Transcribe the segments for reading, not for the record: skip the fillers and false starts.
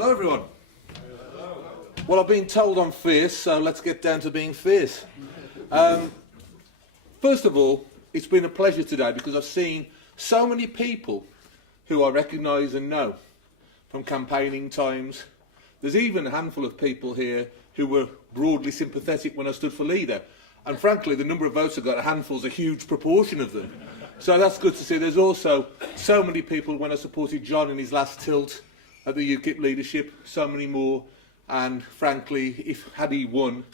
Hello everyone. Well, I've been told I'm fierce, so let's get down to being fierce. First of all, it's been a pleasure today because I've seen so many people who I recognise and know from campaigning times. There's even a handful of people here who were broadly sympathetic when I stood for leader. And frankly, the number of votes I got, a handful's a huge proportion of them. So that's good to see. There's also so many people when I supported John in his last tilt at the UKIP leadership, so many more. And frankly, had he won,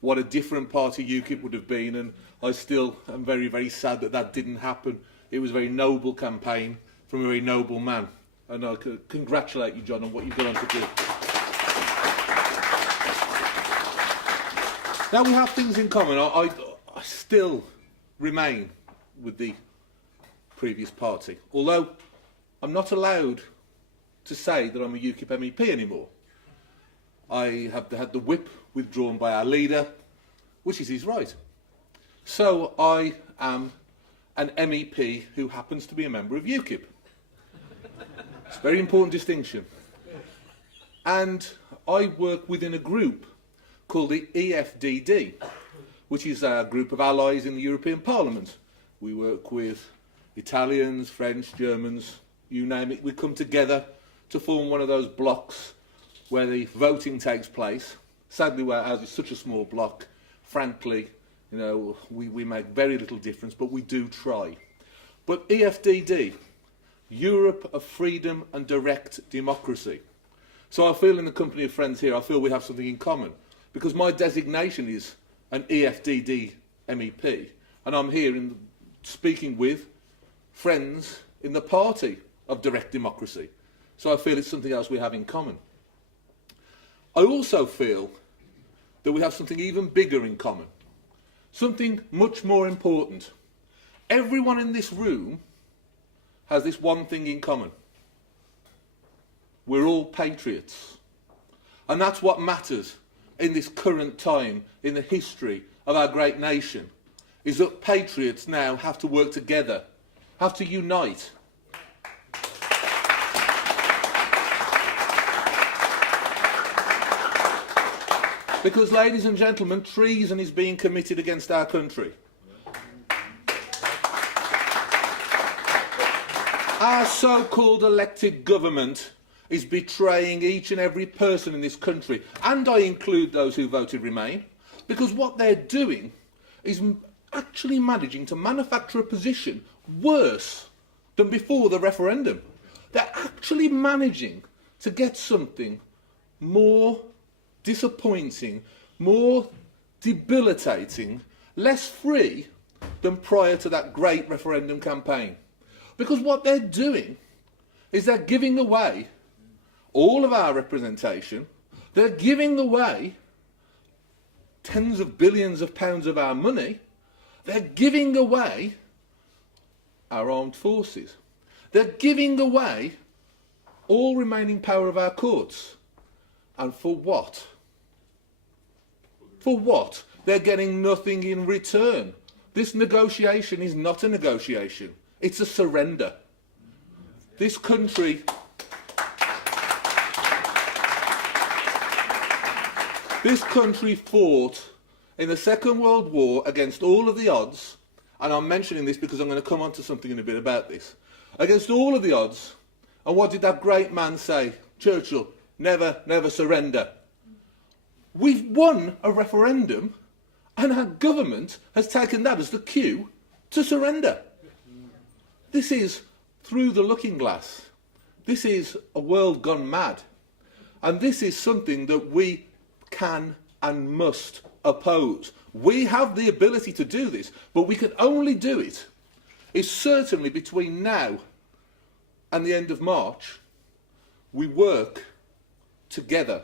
what a different party UKIP would have been. And I still am very, very sad that that didn't happen. It was a very noble campaign from a very noble man. And I congratulate you, John, on what you've gone on to do. Now we have things in common. I still remain with the previous party, although I'm not allowed to say that I'm a UKIP MEP anymore. I have had the whip withdrawn by our leader, which is his right. So I am an MEP who happens to be a member of UKIP. It's a very important distinction. And I work within a group called the EFDD, which is a group of allies in the European Parliament. We work with Italians, French, Germans, you name it. We come together to form one of those blocks where the voting takes place. Sadly, ours is such a small block, frankly, you know, we make very little difference, but we do try. But EFDD, Europe of Freedom and Direct Democracy. So I feel in the company of friends here, I feel we have something in common, because my designation is an EFDD MEP, and I'm here speaking with friends in the party of direct democracy. So I feel it's something else we have in common. I also feel that we have something even bigger in common, something much more important. Everyone in this room has this one thing in common. We're all patriots. And that's what matters in this current time in the history of our great nation, is that patriots now have to work together, have to unite. Because, ladies and gentlemen, treason is being committed against our country. Our so-called elected government is betraying each and every person in this country, and I include those who voted Remain, because what they're doing is actually managing to manufacture a position worse than before the referendum. They're actually managing to get something more disappointing, more debilitating, less free than prior to that great referendum campaign. Because what they're doing is they're giving away all of our representation, they're giving away tens of billions of pounds of our money, they're giving away our armed forces, they're giving away all remaining power of our courts. And for what? For what? They're getting nothing in return. This negotiation is not a negotiation. It's a surrender. This country fought in the Second World War against all of the odds, and I'm mentioning this because I'm going to come on to something in a bit about this. Against all of the odds, and what did that great man say? Churchill, never, never surrender. We've won a referendum, and our government has taken that as the cue to surrender. This is through the looking glass. This is a world gone mad. And this is something that we can and must oppose. We have the ability to do this, but we can only do it if certainly between now and the end of March, we work together.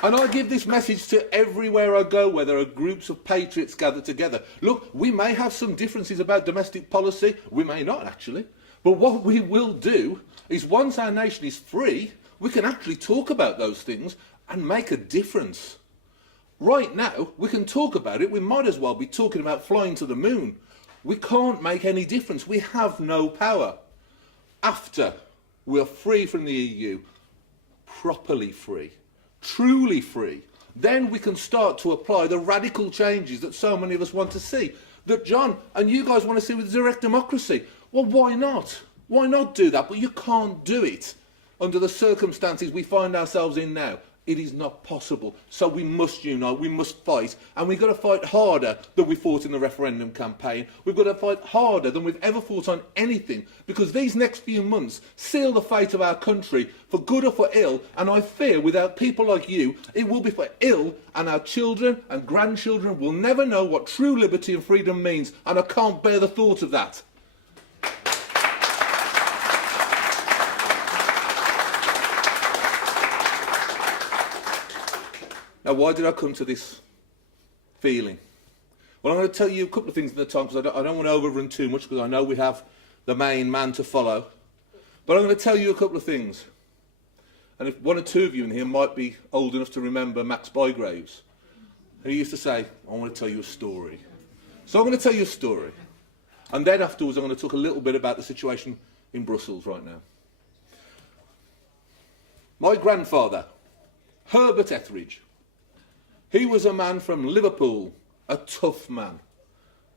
And I give this message to everywhere I go where there are groups of patriots gathered together. Look, we may have some differences about domestic policy, we may not actually, but what we will do is once our nation is free, we can actually talk about those things and make a difference. Right now, we can talk about it, we might as well be talking about flying to the moon. We can't make any difference. We have no power. After we're free from the EU, properly free, truly free, then we can start to apply the radical changes that so many of us want to see. That John and you guys want to see with direct democracy. Well, why not? Why not do that? But you can't do it under the circumstances we find ourselves in now. It is not possible. So we must unite, we must fight, and we've got to fight harder than we fought in the referendum campaign. We've got to fight harder than we've ever fought on anything, because these next few months seal the fate of our country, for good or for ill, and I fear without people like you, it will be for ill, and our children and grandchildren will never know what true liberty and freedom means, and I can't bear the thought of that. Now, why did I come to this feeling? Well, I'm going to tell you a couple of things at the time, because I don't want to overrun too much, because I know we have the main man to follow. But I'm going to tell you a couple of things. And if one or two of you in here might be old enough to remember Max Bygraves, and he used to say, I want to tell you a story. So I'm going to tell you a story. And then afterwards I'm going to talk a little bit about the situation in Brussels right now. My grandfather, Herbert Etheridge, he was a man from Liverpool, a tough man,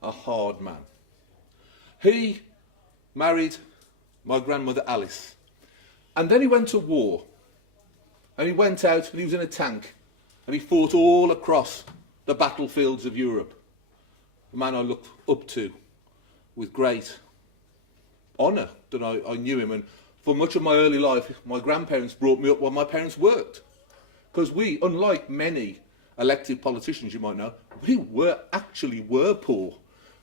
a hard man. He married my grandmother Alice, and then he went to war, and he went out and he was in a tank, and he fought all across the battlefields of Europe. A man I looked up to with great honour that I knew him, and for much of my early life my grandparents brought me up while my parents worked, because we, unlike many elected politicians you might know, we were poor.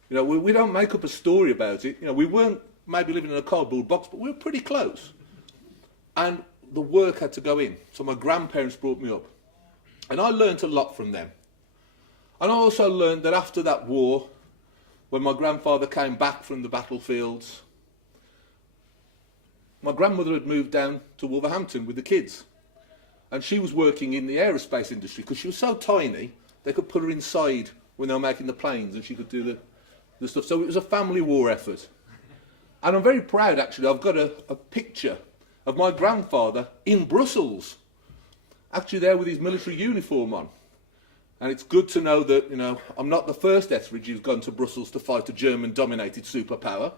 You know, we don't make up a story about it. You know, we weren't maybe living in a cardboard box, but we were pretty close. And the work had to go in. So my grandparents brought me up. And I learnt a lot from them. And I also learned that after that war, when my grandfather came back from the battlefields, my grandmother had moved down to Wolverhampton with the kids. And she was working in the aerospace industry, because she was so tiny, they could put her inside when they were making the planes, and she could do the stuff. So it was a family war effort. And I'm very proud, actually. I've got a picture of my grandfather in Brussels, actually there with his military uniform on. And it's good to know that, you know, I'm not the first Etheridge who's gone to Brussels to fight a German-dominated superpower.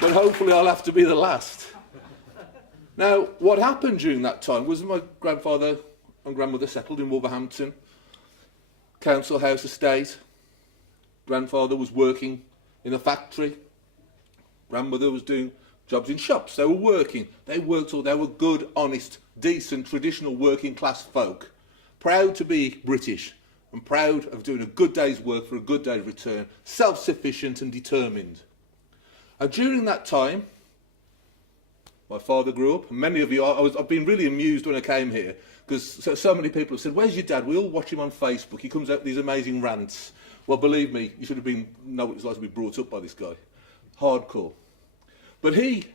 But hopefully I'll have to be the last. Now, what happened during that time was my grandfather and grandmother settled in Wolverhampton, council house estate. Grandfather was working in a factory. Grandmother was doing jobs in shops. They were working. They worked all. They were good, honest, decent, traditional working class folk, proud to be British and proud of doing a good day's work for a good day's return, self-sufficient and determined. And during that time, my father grew up. And many of you, I've been really amused when I came here, because so many people have said, where's your dad? We all watch him on Facebook. He comes out with these amazing rants. Well, believe me, you should have know what it's like to be brought up by this guy. Hardcore. But he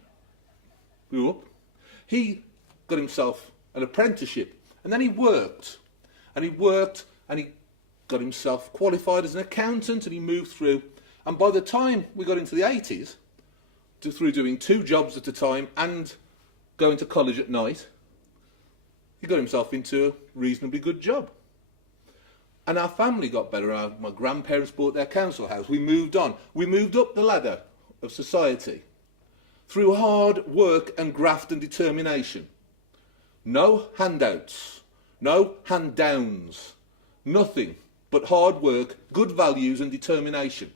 grew up. He got himself an apprenticeship. And then he worked. And he worked and he got himself qualified as an accountant, and he moved through. And by the time we got into the 80s, through doing 2 jobs at a time and going to college at night, he got himself into a reasonably good job. And our family got better. My grandparents bought their council house. We moved on. We moved up the ladder of society through hard work and graft and determination. No handouts, no hand-downs, nothing but hard work, good values and determination.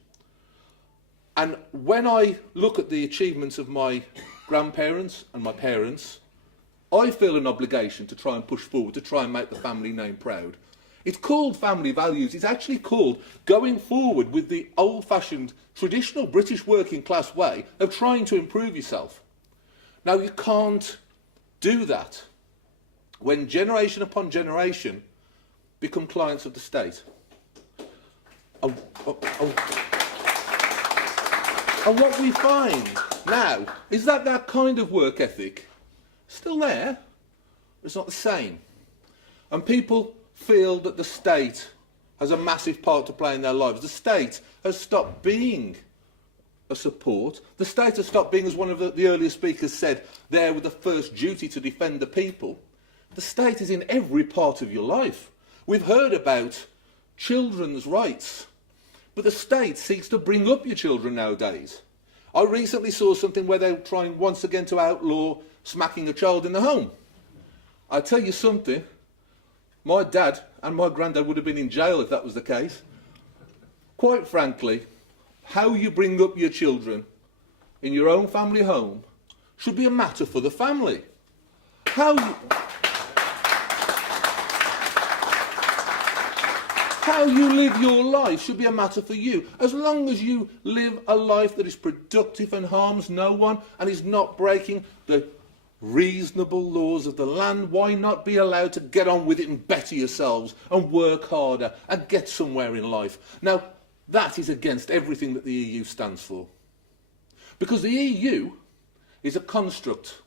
And when I look at the achievements of my grandparents and my parents, I feel an obligation to try and push forward, to try and make the family name proud. It's called family values. It's actually called going forward with the old-fashioned, traditional British working class way of trying to improve yourself. Now, you can't do that when generation upon generation become clients of the state. And what we find now is that that kind of work ethic is still there, but it's not the same. And people feel that the state has a massive part to play in their lives. The state has stopped being a support. The state has stopped being, as one of the earlier speakers said, there with the first duty to defend the people. The state is in every part of your life. We've heard about children's rights, but the state seeks to bring up your children nowadays. I recently saw something where they're trying once again to outlaw smacking a child in the home. I tell you something, my dad and my granddad would have been in jail if that was the case. Quite frankly, how you bring up your children in your own family home should be a matter for the family. How you live your life should be a matter for you. As long as you live a life that is productive and harms no one and is not breaking the reasonable laws of the land, why not be allowed to get on with it and better yourselves and work harder and get somewhere in life? Now, that is against everything that the EU stands for. Because the EU is a construct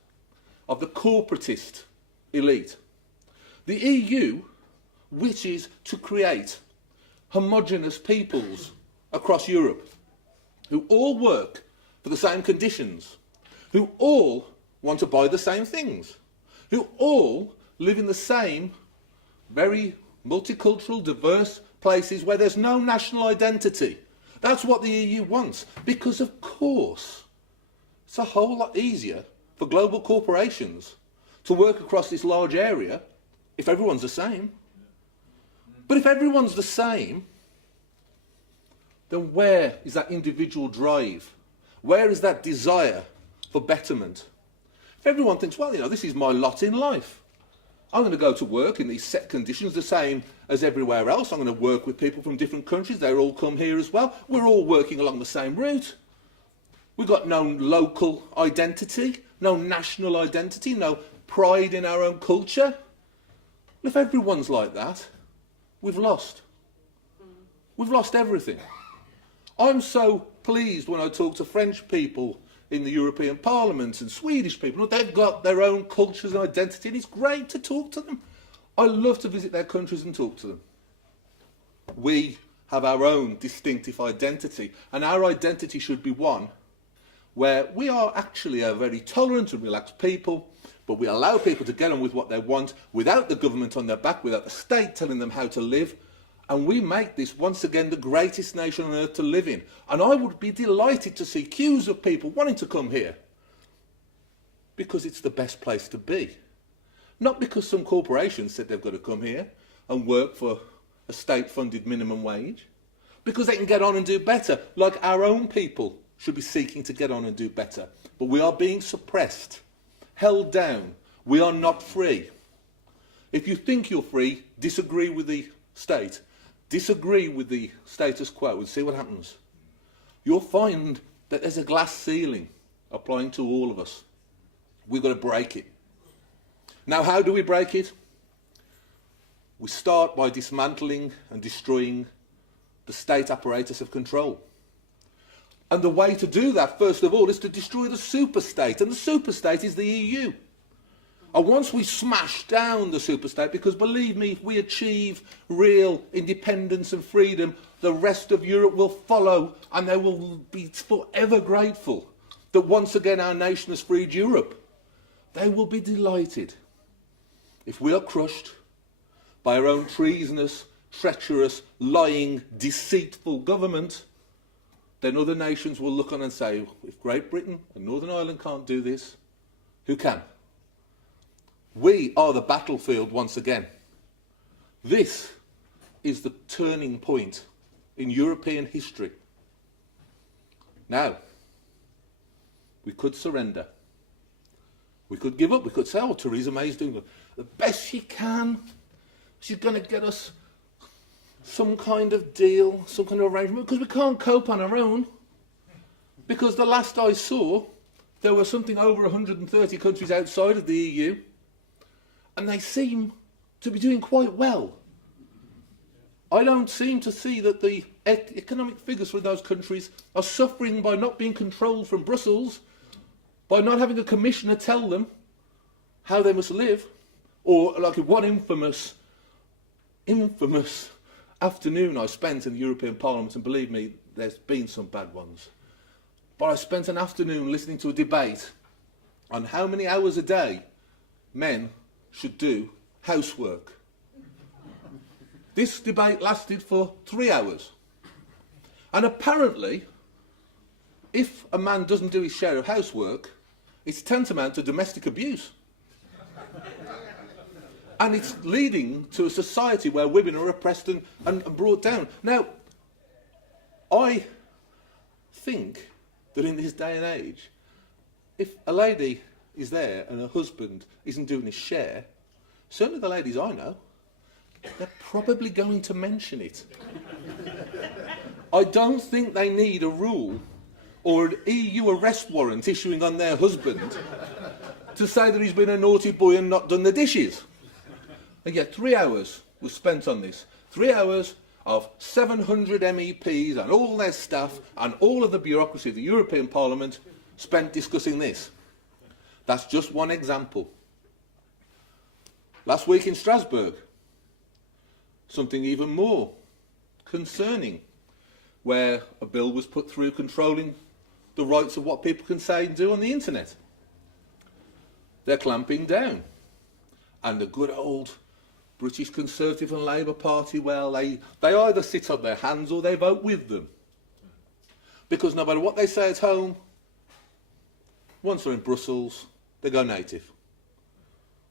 of the corporatist elite. The EU wishes to create homogenous peoples across Europe who all work for the same conditions, who all want to buy the same things, who all live in the same very multicultural, diverse places where there's no national identity. That's what the EU wants, because of course it's a whole lot easier for global corporations to work across this large area if everyone's the same. But if everyone's the same, then where is that individual drive? Where is that desire for betterment? If everyone thinks, well, this is my lot in life. I'm going to go to work in these set conditions, the same as everywhere else. I'm going to work with people from different countries. They all come here as well. We're all working along the same route. We've got no local identity, no national identity, no pride in our own culture. If everyone's like that, we've lost. We've lost everything. I'm so pleased when I talk to French people in the European Parliament and Swedish people. They've got their own cultures and identity, and it's great to talk to them. I love to visit their countries and talk to them. We have our own distinctive identity, and our identity should be one where we are actually a very tolerant and relaxed people, but we allow people to get on with what they want without the government on their back, without the state telling them how to live. And we make this, once again, the greatest nation on earth to live in. And I would be delighted to see queues of people wanting to come here because it's the best place to be. Not because some corporations said they've got to come here and work for a state-funded minimum wage, because they can get on and do better, like our own people should be seeking to get on and do better. But we are being suppressed, held down. We are not free. If you think you're free, disagree with the state. Disagree with the status quo and see what happens. You'll find that there's a glass ceiling applying to all of us. We've got to break it. Now, how do we break it? We start by dismantling and destroying the state apparatus of control. And the way to do that, first of all, is to destroy the superstate. And the superstate is the EU. And once we smash down the superstate, because believe me, if we achieve real independence and freedom, the rest of Europe will follow, and they will be forever grateful that once again our nation has freed Europe. They will be delighted. If we are crushed by our own treasonous, treacherous, lying, deceitful government, then other nations will look on and say, if Great Britain and Northern Ireland can't do this, who can? We are the battlefield once again. This is the turning point in European history. Now, we could surrender. We could give up. We could say, oh, Theresa May's doing the best she can. She's going to get us some kind of deal, some kind of arrangement, because we can't cope on our own. Because the last I saw, there were something over 130 countries outside of the EU, and they seem to be doing quite well. I don't seem to see that the economic figures for those countries are suffering by not being controlled from Brussels, by not having a commissioner tell them how they must live, or like one infamous infamous afternoon I spent in the European Parliament, and believe me, there's been some bad ones, but I spent an afternoon listening to a debate on how many hours a day men should do housework. This debate lasted for 3 hours. And apparently, if a man doesn't do his share of housework, it's tantamount to domestic abuse. And it's leading to a society where women are oppressed and brought down. Now, I think that in this day and age, if a lady is there and her husband isn't doing his share, certainly the ladies I know, they're probably going to mention it. I don't think they need a rule or an EU arrest warrant issuing on their husband to say that he's been a naughty boy and not done the dishes. And yet 3 hours was spent on this. 3 hours of 700 MEPs and all their staff and all of the bureaucracy of the European Parliament spent discussing this. That's just one example. Last week in Strasbourg, something even more concerning, where a bill was put through controlling the rights of what people can say and do on the internet. They're clamping down. And the good old British Conservative and Labour Party, well, they either sit on their hands or they vote with them. Because no matter what they say at home, once they're in Brussels, they go native.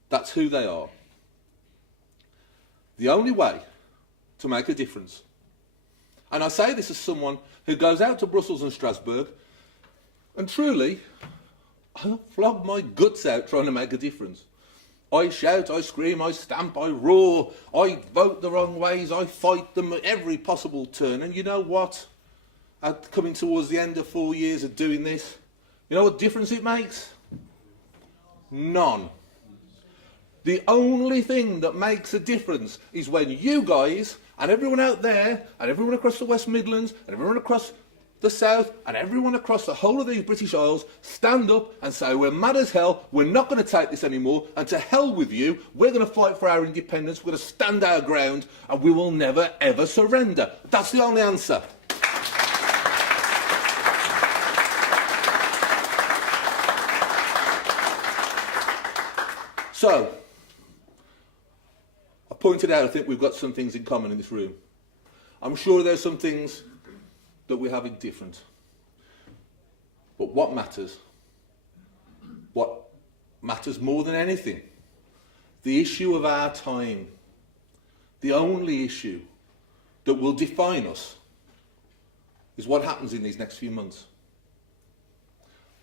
That's who they are. The only way to make a difference, and I say this as someone who goes out to Brussels and Strasbourg, and truly, I flog my guts out trying to make a difference. I shout, I scream, I stamp, I roar, I vote the wrong ways, I fight them at every possible turn. And you know what? Coming towards the end of 4 years of doing this, you know what difference it makes? None. The only thing that makes a difference is when you guys and everyone out there and everyone across the West Midlands and everyone across the South and everyone across the whole of these British Isles stand up and say, we're mad as hell, we're not going to take this anymore, and to hell with you, we're going to fight for our independence, we're going to stand our ground, and we will never ever surrender. That's the only answer. So, I pointed out, I think we've got some things in common in this room. I'm sure there's some things that we have in different. But what matters more than anything, the issue of our time, the only issue that will define us, is what happens in these next few months.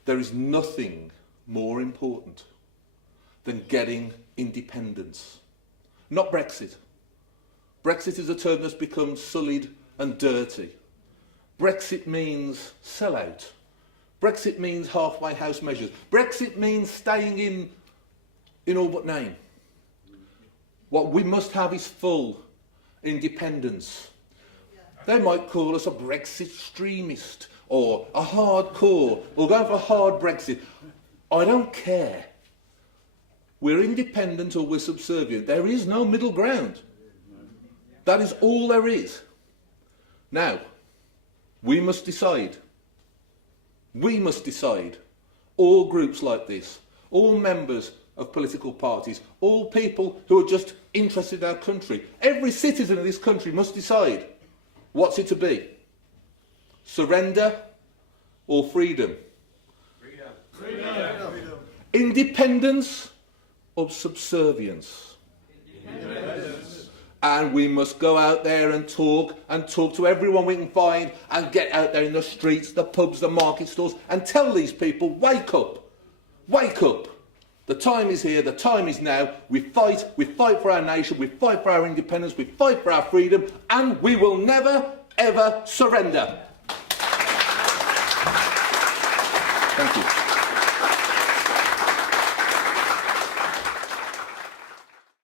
There is nothing more important than getting independence. Not Brexit. Brexit is a term that's become sullied and dirty. Brexit means sellout. Brexit means halfway house measures. Brexit means staying in all but name. What we must have is full independence. They might call us a Brexit extremist or a hardcore or going for a hard Brexit. I don't care. We're independent or we're subservient. There is no middle ground. That is all there is. Now, we must decide. We must decide. All groups like this, all members of political parties, all people who are just interested in our country, every citizen of this country must decide what's it to be. Surrender or freedom? Freedom. Freedom. Independence or subservience? Independence. And we must go out there and talk to everyone we can find and get out there in the streets, the pubs, the market stalls and tell these people, wake up, wake up. The time is here, the time is now. We fight for our nation, we fight for our independence, we fight for our freedom, and we will never, ever surrender. Thank you.